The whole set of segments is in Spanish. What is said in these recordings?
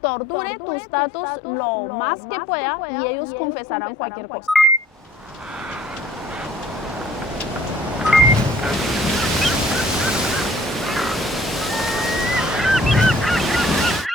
Torture tus datos lo más que pueda y ellos confesarán cualquier cosa.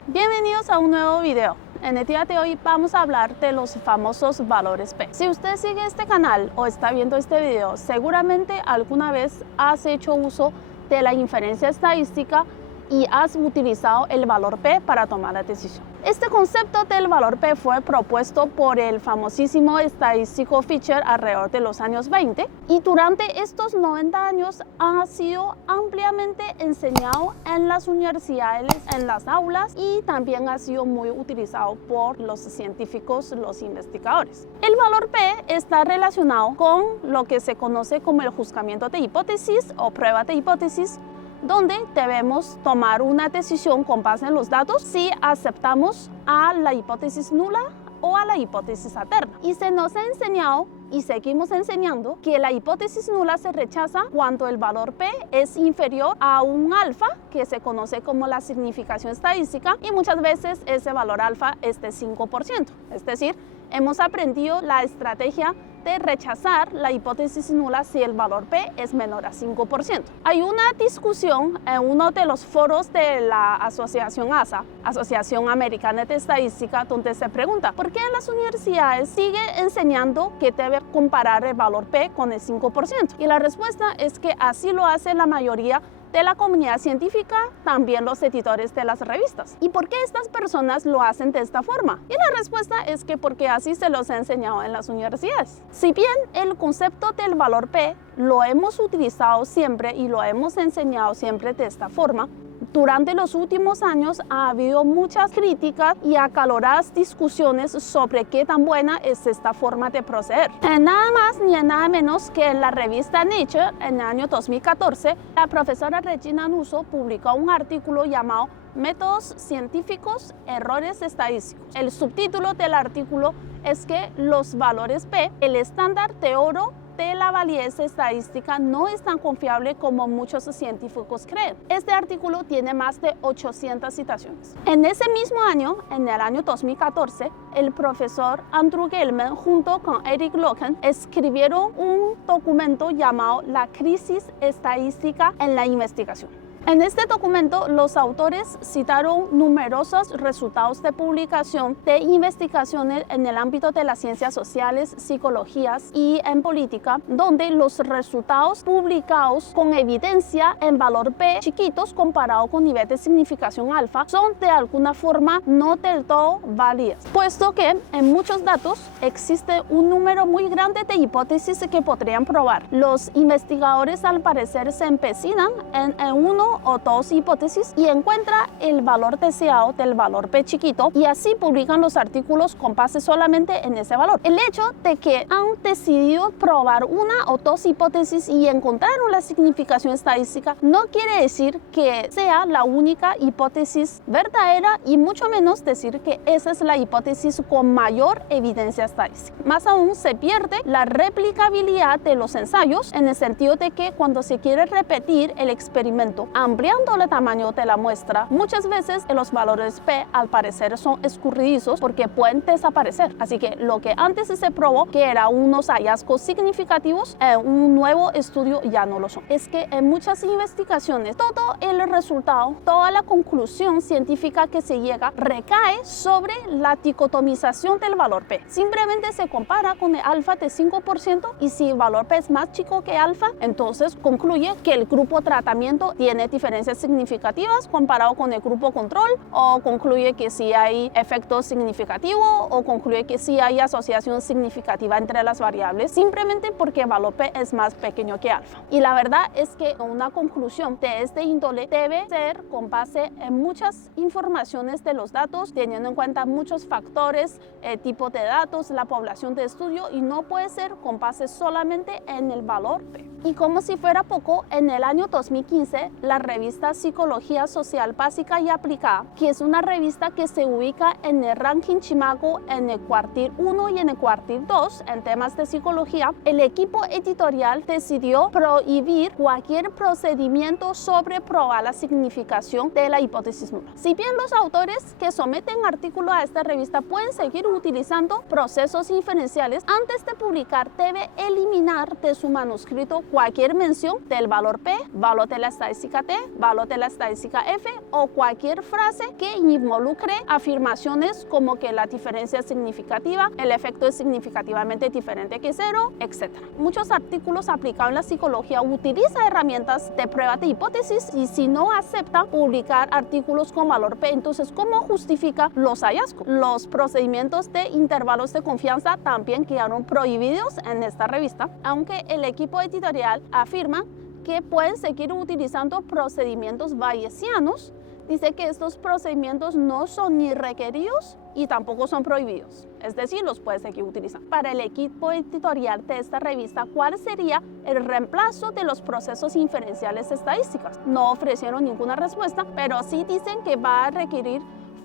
Bienvenidos a un nuevo video. En el día de hoy vamos a hablar de los famosos valores P. Si usted sigue este canal o está viendo este video, seguramente alguna vez has hecho uso de la inferencia estadística y has utilizado el valor P para tomar la decisión. Este concepto del valor P fue propuesto por el famosísimo estadístico Fisher alrededor de los años 20 y durante estos 90 años ha sido ampliamente enseñado en las universidades, en las aulas y también ha sido muy utilizado por los científicos, los investigadores. El valor P está relacionado con lo que se conoce como el juzgamiento de hipótesis o prueba de hipótesis, donde debemos tomar una decisión con base en los datos si aceptamos a la hipótesis nula o a la hipótesis alterna. Y se nos ha enseñado y seguimos enseñando que la hipótesis nula se rechaza cuando el valor P es inferior a un alfa, que se conoce como la significación estadística, y muchas veces ese valor alfa es de 5%. Es decir, hemos aprendido la estrategia de rechazar la hipótesis nula si el valor P es menor a 5%. Hay una discusión en uno de los foros de la asociación ASA, Asociación Americana de Estadística, donde se pregunta ¿por qué las universidades siguen enseñando que debe comparar el valor P con el 5%? Y la respuesta es que así lo hace la mayoría de la comunidad científica, también los editores de las revistas. ¿Y por qué estas personas lo hacen de esta forma? Y la respuesta es que porque así se los ha enseñado en las universidades. Si bien el concepto del valor P lo hemos utilizado siempre y lo hemos enseñado siempre de esta forma, durante los últimos años ha habido muchas críticas y acaloradas discusiones sobre qué tan buena es esta forma de proceder. Nada más ni nada menos que en la revista Nature, en el año 2014, la profesora Regina Nusso publicó un artículo llamado Métodos científicos, errores estadísticos. El subtítulo del artículo es que los valores P, el estándar de oro de la validez estadística, no es tan confiable como muchos científicos creen. Este artículo tiene más de 800 citaciones. En ese mismo año, en el año 2014, el profesor Andrew Gelman junto con Eric Loken escribieron un documento llamado La crisis estadística en la investigación. En este documento, los autores citaron numerosos resultados de publicación de investigaciones en el ámbito de las ciencias sociales, psicologías y en política, donde los resultados publicados con evidencia en valor P chiquitos comparado con nivel de significación alfa son de alguna forma no del todo válidas, puesto que en muchos datos existe un número muy grande de hipótesis que podrían probar. Los investigadores al parecer se empecinan en uno o dos hipótesis y encuentra el valor deseado del valor P chiquito y así publican los artículos con base solamente en ese valor. El hecho de que han decidido probar una o dos hipótesis y encontraron la significación estadística no quiere decir que sea la única hipótesis verdadera y mucho menos decir que esa es la hipótesis con mayor evidencia estadística. Más aún, se pierde la replicabilidad de los ensayos en el sentido de que cuando se quiere repetir el experimento ampliando el tamaño de la muestra, muchas veces los valores P al parecer son escurridizos porque pueden desaparecer. Así que lo que antes se probó que eran unos hallazgos significativos, en un nuevo estudio ya no lo son. Es que en muchas investigaciones todo el resultado, toda la conclusión científica que se llega recae sobre la dicotomización del valor P. Simplemente se compara con el alfa de 5% y si el valor P es más chico que alfa, entonces concluye que el grupo tratamiento tiene diferencias significativas comparado con el grupo control, o concluye que sí hay efecto significativo, o concluye que sí hay asociación significativa entre las variables, simplemente porque el valor P es más pequeño que alfa. Y la verdad es que una conclusión de este índole debe ser con base en muchas informaciones de los datos, teniendo en cuenta muchos factores, el tipo de datos, la población de estudio, y no puede ser con base solamente en el valor P. Y como si fuera poco, en el año 2015, la revista Psicología Social Básica y Aplicada, que es una revista que se ubica en el ranking Chimago en el cuartil 1 y en el cuartil 2 en temas de psicología, el equipo editorial decidió prohibir cualquier procedimiento sobre probar la significación de la hipótesis nula. Si bien los autores que someten artículos a esta revista pueden seguir utilizando procesos inferenciales, antes de publicar debe eliminar de su manuscrito cualquier mención del valor P, valor de la estadística T, valor de la estadística F o cualquier frase que involucre afirmaciones como que la diferencia es significativa, el efecto es significativamente diferente que cero, etc. Muchos artículos aplicados en la psicología utilizan herramientas de prueba de hipótesis y si no acepta publicar artículos con valor P, entonces ¿cómo justifica los hallazgos? Los procedimientos de intervalos de confianza también quedaron prohibidos en esta revista, aunque el equipo editorial afirma que pueden seguir utilizando procedimientos bayesianos. Dice que estos procedimientos no son ni requeridos y tampoco son prohibidos, es decir, los puede seguir utilizando. Para el equipo editorial de esta revista, ¿cuál sería el reemplazo de los procesos inferenciales estadísticos? No ofrecieron ninguna respuesta, pero sí dicen que va a requerir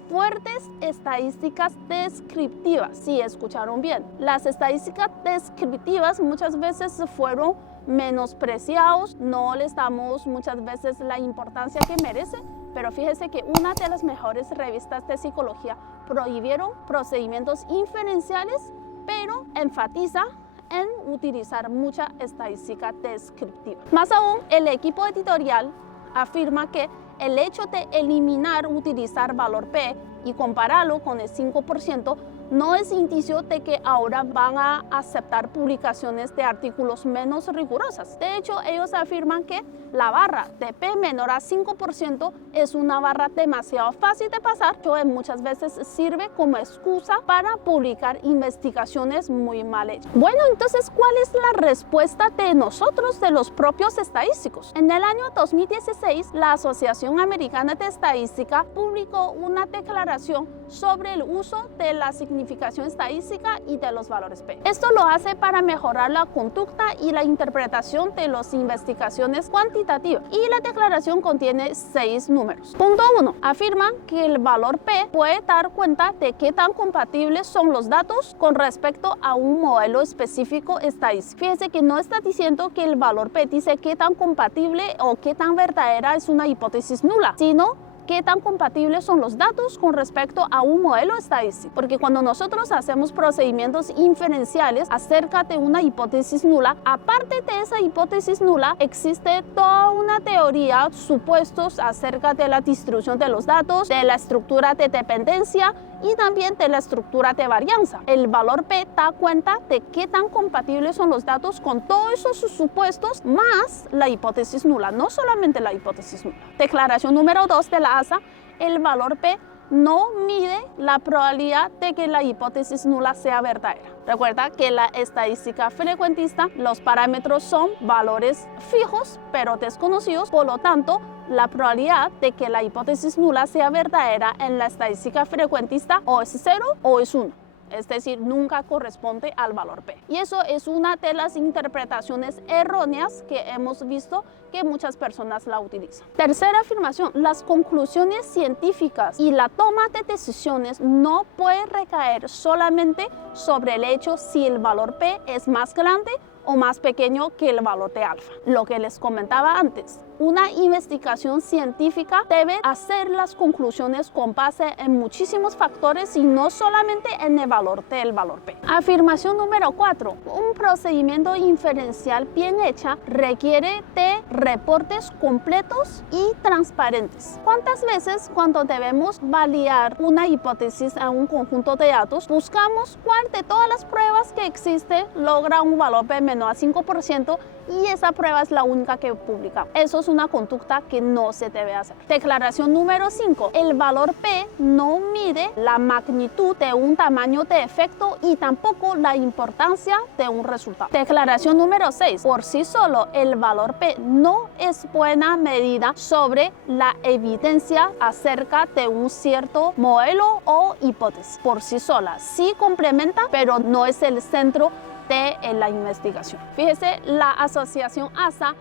fuertes estadísticas descriptivas. Sí, escucharon bien. Las estadísticas descriptivas muchas veces fueron menospreciados, no les damos muchas veces la importancia que merece, pero fíjese que una de las mejores revistas de psicología prohibieron procedimientos inferenciales, pero enfatiza en utilizar mucha estadística descriptiva. Más aún, el equipo editorial afirma que el hecho de eliminar utilizar valor P y compararlo con el 5% no es indicio de que ahora van a aceptar publicaciones de artículos menos rigurosas. De hecho, ellos afirman que la barra de P menor a 5% es una barra demasiado fácil de pasar, que muchas veces sirve como excusa para publicar investigaciones muy mal hechas. Bueno, entonces, ¿cuál es la respuesta de nosotros, de los propios estadísticos? En el año 2016, la Asociación Americana de Estadística publicó una declaración sobre el uso de la significación estadística y de los valores P. Esto lo hace para mejorar la conducta y la interpretación de las investigaciones cuantitativas. Y la declaración contiene 6 números. Punto 1. Afirman que el valor P puede dar cuenta de qué tan compatibles son los datos con respecto a un modelo específico estadístico. Fíjense que no está diciendo que el valor P dice qué tan compatible o qué tan verdadera es una hipótesis nula, sino qué tan compatibles son los datos con respecto a un modelo estadístico. Porque cuando nosotros hacemos procedimientos inferenciales acerca de una hipótesis nula, aparte de esa hipótesis nula, existe toda una teoría, supuestos acerca de la distribución de los datos, de la estructura de dependencia y también de la estructura de varianza. El valor P da cuenta de qué tan compatibles son los datos con todos esos supuestos más la hipótesis nula, no solamente la hipótesis nula. Declaración número 2 de la ASA, el valor P no mide la probabilidad de que la hipótesis nula sea verdadera. Recuerda que la estadística frecuentista, los parámetros son valores fijos pero desconocidos, por lo tanto, la probabilidad de que la hipótesis nula sea verdadera en la estadística frecuentista o es 0 o es 1. Es decir, nunca corresponde al valor P. Y eso es una de las interpretaciones erróneas que hemos visto que muchas personas la utilizan. Tercera afirmación, las conclusiones científicas y la toma de decisiones no puede recaer solamente sobre el hecho si el valor P es más grande o más pequeño que el valor de alfa. Lo que les comentaba antes, una investigación científica debe hacer las conclusiones con base en muchísimos factores y no solamente en el valor del valor P. Afirmación número 4. Un procedimiento inferencial bien hecha requiere de reportes completos y transparentes. ¿Cuántas veces cuando debemos validar una hipótesis en un conjunto de datos, buscamos cuál de todas las pruebas que existe logra un valor P menor a 5% y esa prueba es la única que publicamos? Eso es una conducta que no se debe hacer. Declaración número 5. El valor P no mide la magnitud de un tamaño de efecto y tampoco la importancia de un resultado. Declaración número 6. Por sí solo, el valor P no es buena medida sobre la evidencia acerca de un cierto modelo o hipótesis. Por sí sola, sí complementa, pero no es el centro de la investigación. Fíjese, la asociación ASA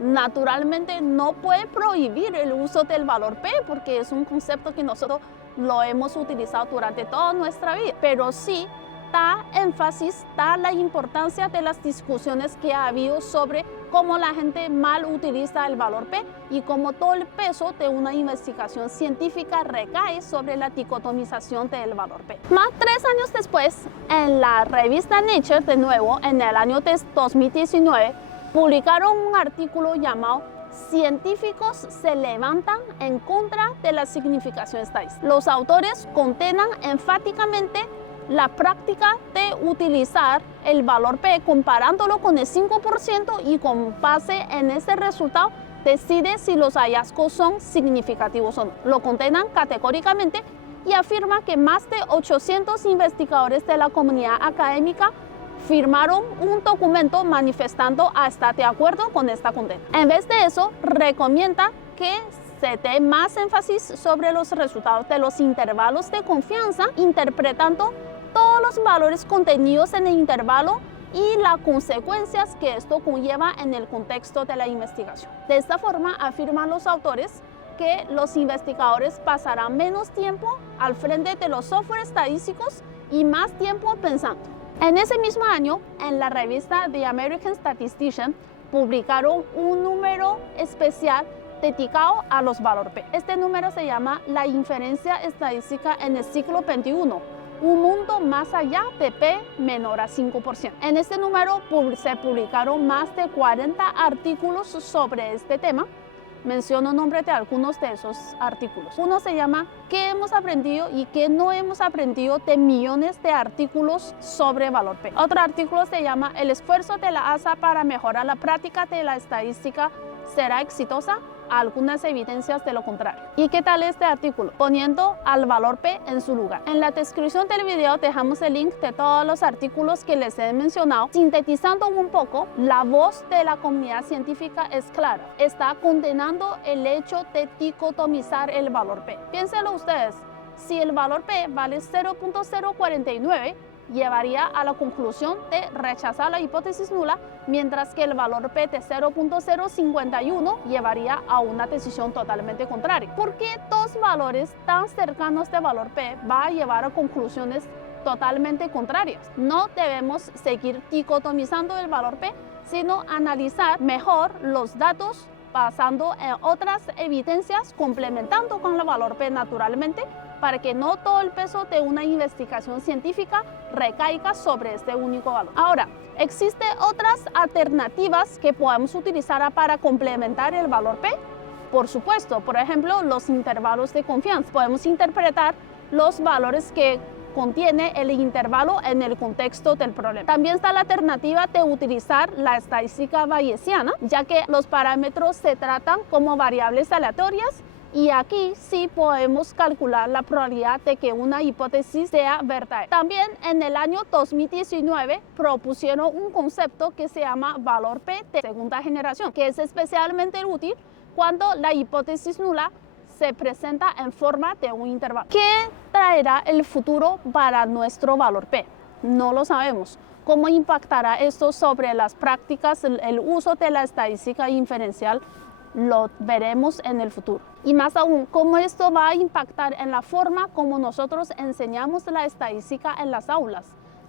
Naturalmente no puede prohibir el uso del valor P porque es un concepto que nosotros lo hemos utilizado durante toda nuestra vida, pero sí da énfasis, da la importancia de las discusiones que ha habido sobre cómo la gente mal utiliza el valor P y cómo todo el peso de una investigación científica recae sobre la dicotomización del valor P. Más 3 años después, en la revista Nature, de nuevo, en el año 2019, publicaron un artículo llamado "Científicos se levantan en contra de la significación estadística". Los autores condenan enfáticamente la práctica de utilizar el valor P comparándolo con el 5% y con base en ese resultado decide si los hallazgos son significativos o no. Lo condenan categóricamente y afirma que más de 800 investigadores de la comunidad académica firmaron un documento manifestando a estar de acuerdo con esta condena. En vez de eso, recomienda que se dé más énfasis sobre los resultados de los intervalos de confianza, interpretando todos los valores contenidos en el intervalo y las consecuencias que esto conlleva en el contexto de la investigación. De esta forma, afirman los autores que los investigadores pasarán menos tiempo al frente de los software estadísticos y más tiempo pensando. En ese mismo año, en la revista The American Statistician, publicaron un número especial dedicado a los valores P. Este número se llama "La inferencia estadística en el siglo XXI. Un mundo más allá de P menor a 5%. En este número se publicaron más de 40 artículos sobre este tema. Menciono nombres de algunos de esos artículos. Uno se llama "¿Qué hemos aprendido y qué no hemos aprendido de millones de artículos sobre valor P?". Otro artículo se llama "¿El esfuerzo de la ASA para mejorar la práctica de la estadística será exitosa? Algunas evidencias de lo contrario". ¿Y qué tal este artículo? Poniendo al valor P en su lugar. En la descripción del video dejamos el link de todos los artículos que les he mencionado. Sintetizando un poco, la voz de la comunidad científica es clara. Está condenando el hecho de dicotomizar el valor P. Piénsenlo ustedes, si el valor P vale 0.049, llevaría a la conclusión de rechazar la hipótesis nula, mientras que el valor P de 0.051 llevaría a una decisión totalmente contraria. ¿Por qué dos valores tan cercanos de valor P va a llevar a conclusiones totalmente contrarias? No debemos seguir dicotomizando el valor P, sino analizar mejor los datos basando en otras evidencias, complementando con el valor P naturalmente, para que no todo el peso de una investigación científica recaiga sobre este único valor. Ahora, ¿existen otras alternativas que podemos utilizar para complementar el valor P? Por supuesto, por ejemplo, los intervalos de confianza. Podemos interpretar los valores que contiene el intervalo en el contexto del problema. También está la alternativa de utilizar la estadística bayesiana, ya que los parámetros se tratan como variables aleatorias y aquí sí podemos calcular la probabilidad de que una hipótesis sea verdadera. También en el año 2019 propusieron un concepto que se llama valor P de segunda generación, que es especialmente útil cuando la hipótesis nula se presenta en forma de un intervalo. ¿Qué traerá el futuro para nuestro valor P? No lo sabemos. ¿Cómo impactará esto sobre las prácticas, el uso de la estadística inferencial? Lo veremos en el futuro. Y más aún, cómo esto va a impactar en la forma como nosotros enseñamos la estadística en las aulas.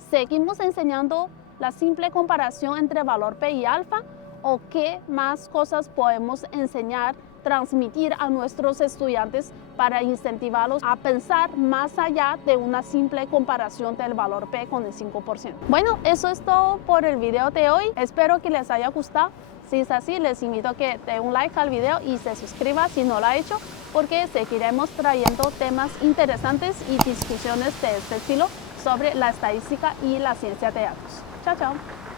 ¿Seguimos enseñando la simple comparación entre valor P y alfa? ¿O qué más cosas podemos enseñar, transmitir a nuestros estudiantes para incentivarlos a pensar más allá de una simple comparación del valor P con el 5%? Bueno, eso es todo por el video de hoy. Espero que les haya gustado. Si es así, les invito a que den un like al video y se suscriba si no lo ha hecho, porque seguiremos trayendo temas interesantes y discusiones de este estilo sobre la estadística y la ciencia de datos. Chao, chao.